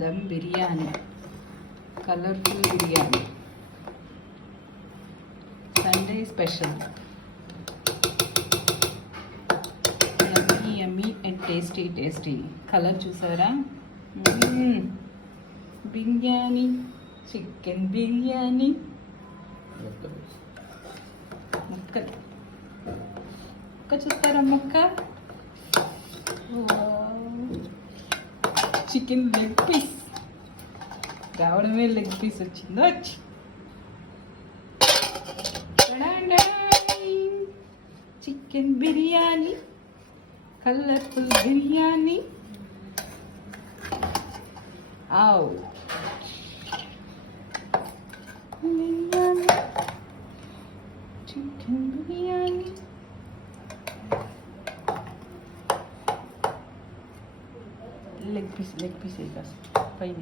దమ్ biryani, colourful biryani, Sunday special. Yummy yummy and tasty tasty. Colour చూసారా? Biryani, chicken biryani. ముక్కలు ముక్క చూస్తారా? ముక్క చికెన్ లెగ్ పీస్ రావడమే, లెగ్ పీస్ వచ్చిందో వచ్చి. Chicken biryani, colourful biryani. ఆవ్ biryani, chicken biryani. Leg piece కాస్త పైన